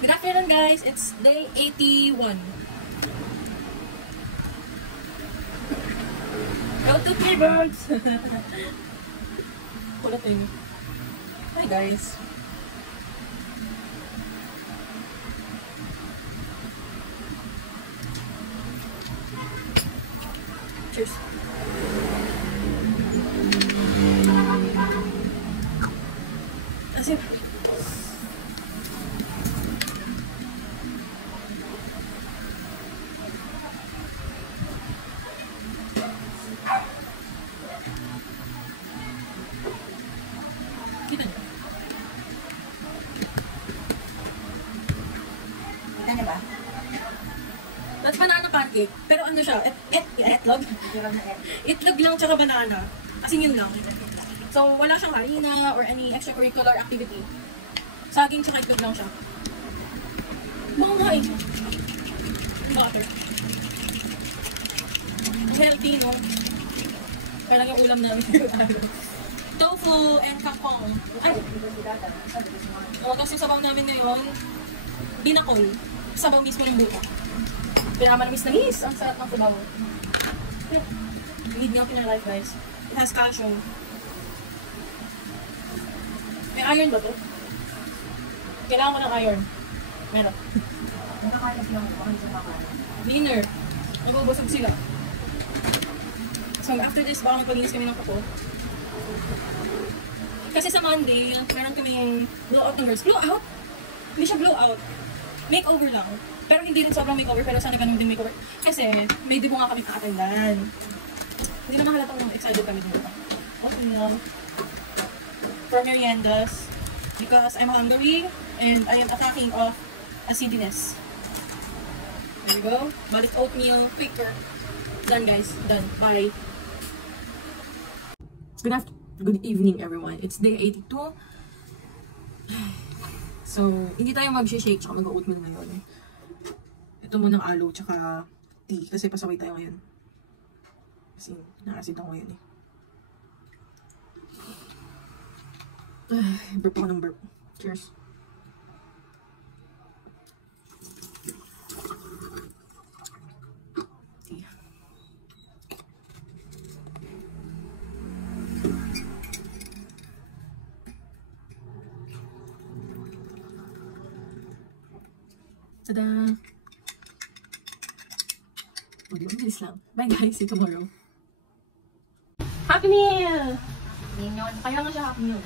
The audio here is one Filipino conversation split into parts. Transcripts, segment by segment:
Good afternoon, guys. It's day 81. Go to keyboards! Kulat yun. Hi, guys. Cheers. Asin. Kita niyo? Kita niyo ba? That's banana pancake. Pero ano siya? Itlog? Itlog lang tsaka banana. Kasi yun lang. So, wala siyang harina or any extracurricular activity. Saging tsaka itlog lang siya. Baka nga eh. Butter. Healthy, no? Kaya lang yung ulam namin. Tofu and kangkong. Ay! Tapos yung sabaw namin ngayon, binakol. Sabaw mismo ng buka. Pinamanamis-namis. Ang sarap ng sabaw. Need milk in our life, guys. It has calcium. May iron ba to? Kailangan ko ng iron. Meron. Nakakain sila kung bakit sa makain. Dinner. Nagubusog sila. So after this, baka magpaglinis kami ng kuko. Kasi sa Monday, meron kaming blowout ng girls. Blowout? Hindi siya blowout. Makeover lang. Pero hindi rin sobrang makeover, pero sana ganun din makeover. Kasi may dibo nga kami kaatandan. Hindi naman halata kung excited kami dito. Okay lang. For meriendas. Because I'm hungry and I am attacking of acidiness. There you go. Balik oatmeal, quicker. Done, guys. Done. Bye. Good evening, everyone. It's day 82. So, hindi tayo mag-shake tsaka mag-oatmeal ngayon. Ito munang alo tsaka tea kasi pasaway tayo ngayon. Kasi na-acid ako ngayon eh. Burp ako ng burp. Cheers. Tea. Tada! Bilis lang. Bye guys, see you tomorrow. Happy Meal! Ninyon. Kaya nga siya Happy Meal.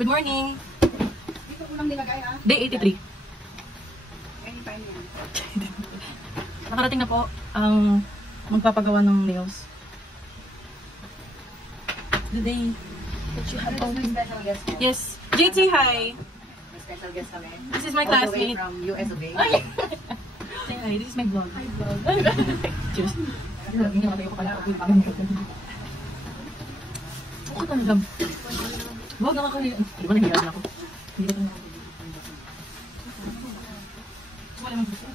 Good morning! Dito ko lang nilagay ah. Day 83. Anytime yan. Nakarating na po ang magpapagawa ng nails. The day that you have May open. special guest ko. Yes. Jade, say hi! May special guest kami. This is my All the way classmate. from US of A. Ay! Say hi, this is my vlog. Hi, vlog. Cheers. Hindi naman tayo pala ako yung pagod. Ako talaga. Wag naman kayo. Di ba nahihirap na ako? Hindi ba ito wala naman gusto.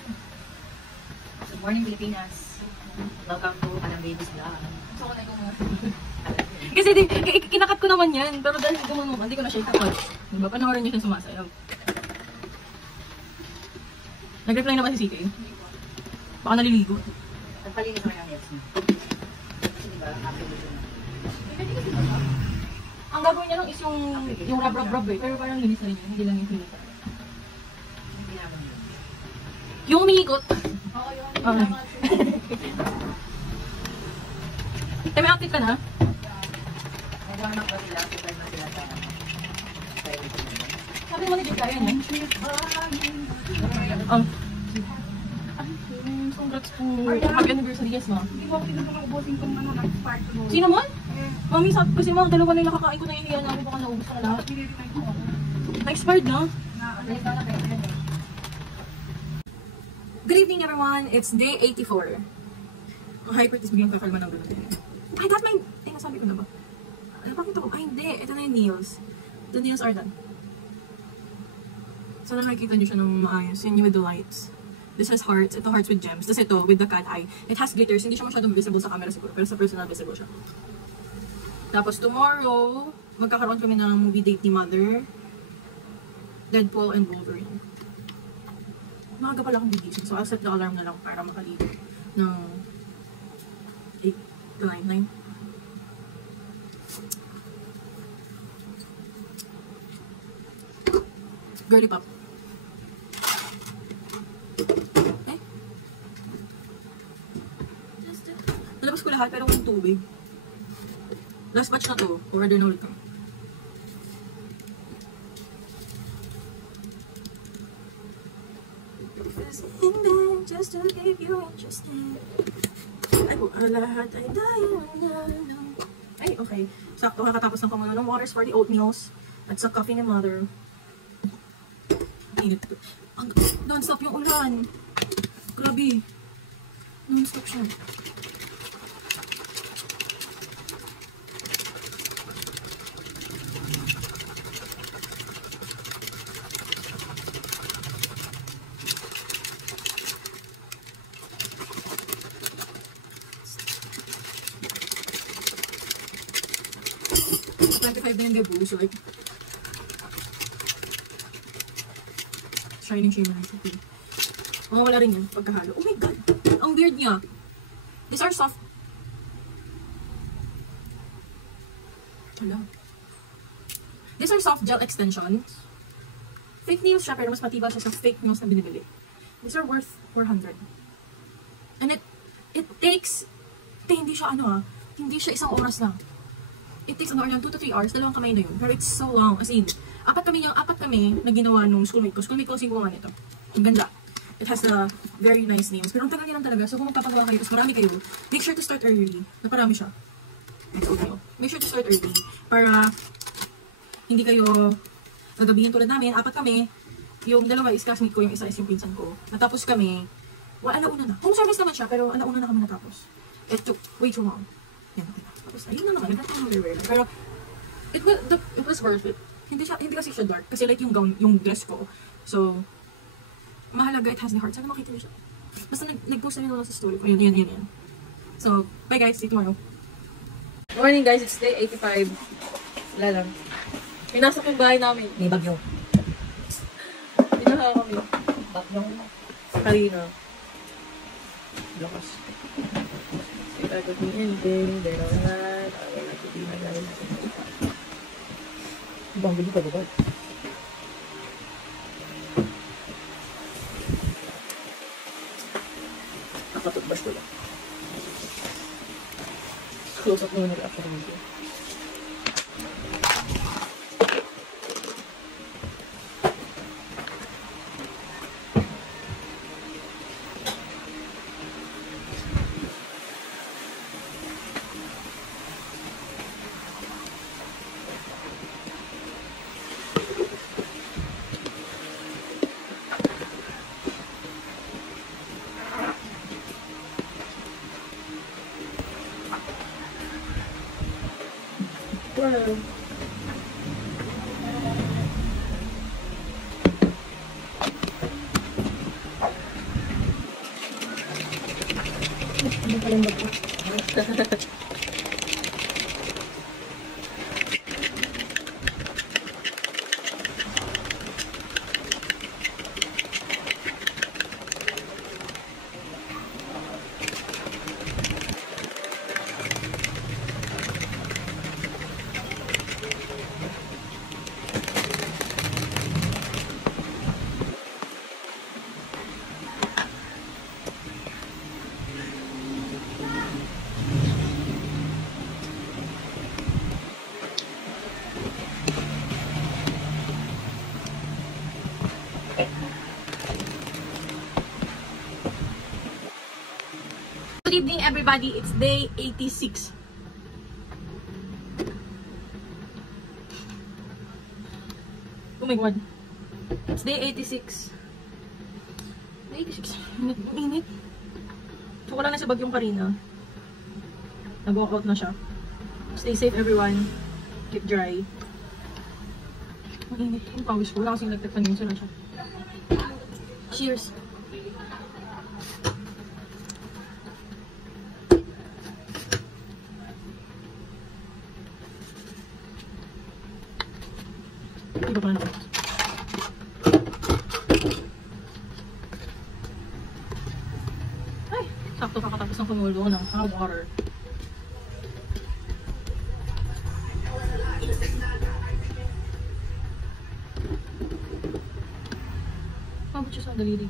Good morning, Pilipinas. Welcome to Anang Baby's Vlog. Gusto ko na yung mga... Kasi kinakat ko naman yan. Pero dahil gumawa, hindi ko na siya ikakat. Diba? Panoorin niyo siya sumasayaw. Nag-reply naman si CK. Baka naliligo. Nagpalinis naman ang nails mo. Kasi diba, after dito na. Ang gagawin niya lang is yung rub eh. Pero parang linis na rin yun. Hindi lang yung pinita. Hindi naman yun. Yung umiikot. Oo, yun. Tayo may active ka na? Nagwanak ba sila? Supply na sila sa private room. Sabi mo na dyan kaya niya. Congrats po. Happy anniversary, yes ma. Hindi mo ako pinag-ubusin kung ano nag-spark ko. Sino man? Mami, sabi kasi mga dalawa na yung nakakain ko na yung hiya namin. Baka naubos ka na lahat. Pinirimind ko ako. Na-expired na. Na ano yung bala kayo? Good evening, everyone. It's day 84. Ang hyper, tapos biglang kakalma ng ganun. I got my... Eh, nasabi ko na ba? Napakita ko. Ay, hindi. Ito na yung nails. The nails are done. Sana nakikita nyo siya ng maayos. Yun yung with the lights. This has hearts. Ito hearts with gems. Tapos ito with the cat eye. It has glitters. Hindi siya masyadong visible sa camera siguro. Pero sa personal visible siya. Tapos tomorrow, magkakaroon kami ng movie date ni Mother. Deadpool and Wolverine. maaga pala akong gigising. So, I'll set the alarm na lang para makaligo ng 8 to 9. Girly pop. Eh? Nalabas ko lahat pero walang tubig. Last batch na to. Order na ulit kami. Just to keep you interested. Ay po, lahat ay tayo na. Ay, okay. Sakto, kakatapos ng kumulo ng waters for the oatmeals. At sa coffee ni mother. Init. Non-stop yung ulan. Grabe. Non-stop siya. Din gabu, so like shining shimmer recipe. Wala rin yan pagkahalo. Oh my god! Ang weird niya. These are soft. Hala. These are soft gel extensions. Fake nails siya pero mas matibay siya sa fake nails na binibili. These are worth 400. And it takes hindi siya hindi siya isang oras lang. It takes around 2 to 3 hours, 2 kamay na yun. Pero it's so long. As in, apat kami na ginawa nung schoolmate ko. Schoolmate ko kasi gumawa nito. Ang ganda. It has a very nice nails. Pero ang tagal niya lang talaga. So kung magpapagawa kayo, tapos marami kayo, make sure to start early. Naparami siya. Make sure to start early. Para hindi kayo gagabihin tulad namin. Apat kami. Yung dalawa is classmate ko, yung isa is yung pinsan ko. Natapos kami. Alauna na. Home service naman siya, pero alauna na kami natapos. It took way too long. Yan, okay. Tapos, ayun na naman, nagkakang pero it was worth it. Hindi kasi siya dark. Kasi like yung gown, yung dress ko. So, mahalaga, it has the heart. Sana makita niyo siya. Basta nag-post na yun sa story ko. Yun. So, bye guys. See you tomorrow. Good morning guys, it's day 85. Wala lang. Pinasok yung bahay namin. May bagyo. Pinaha kami. Bagyo. Kanina. Lakas. I could be anything, they're not mad, I would like to be my guys. Ibang gili pa ba? Nakatutbas ko lang. Close up naman nila after the video. Wow. Ano pa rin ba ito? Good evening everybody, it's day 86. Oh my god. It's day 86. Day 86. Init. So wala na sa bagyong Karina. Nag-walk out na siya. Stay safe everyone. Keep dry. Ang init. Yung pawis ko. Wala kasing nagtagtan yun. Sila siya. Cheers. Iba pa na. Sakto kakatapos ng kumulo ng hot water. Mabot siya sa daliri.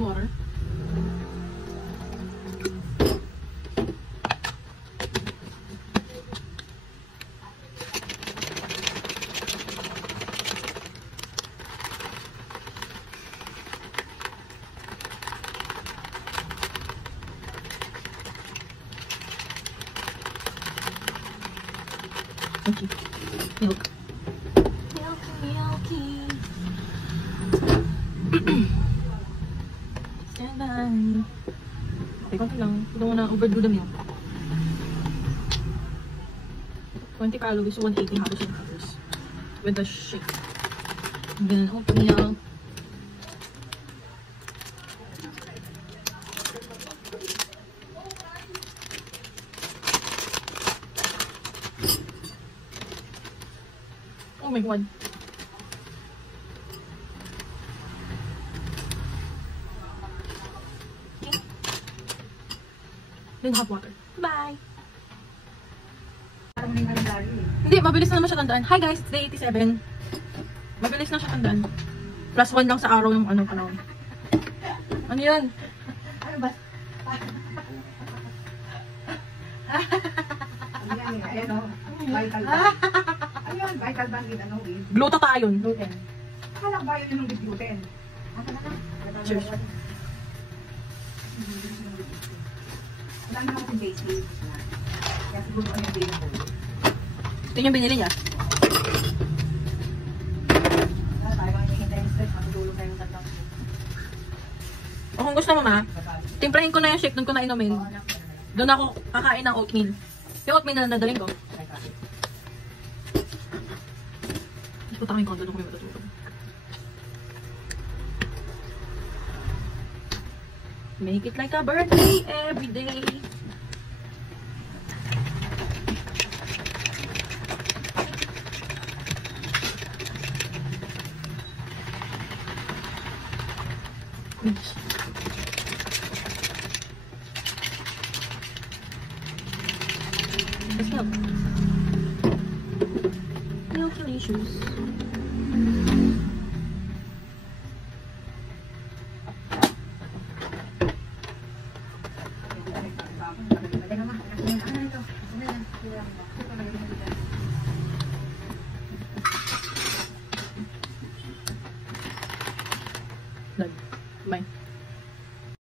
Water. Okay. Milk. Milky. Stand by. Okay, konti lang. Don't wanna overdo the milk. 20 calories, 180 halos yung calories. With the shake. And then oatmeal. Oh my god. Okay. Then hot water. Bye! Hindi, mabilis na naman siya tandaan. Hi guys, it's day 87. Mabilis na siya tandaan. Plus 1 lang sa araw yung ano panahon. Ano yan? Ano ba? Ayan o. Vital bank. Ano yun? Vital bank with ano? With Glutathione. gluten. Akala ba yun yung with gluten? Cheers. Wala na akong base meat. Kaya siguro ano yung available. Ito yung binili niya. Wala tayo kang hinihintay yung stress. Matutulog na yung tandang. O kung gusto mo ma, timplahin ko na yung shake doon ko na inumin. Doon ako kakain ng oatmeal. Yung oatmeal na nadalhin ko. Puta kami kondo, doon kami matutulog. Make it like a birthday every day. Let's go. Milky-licious. Done. Bye.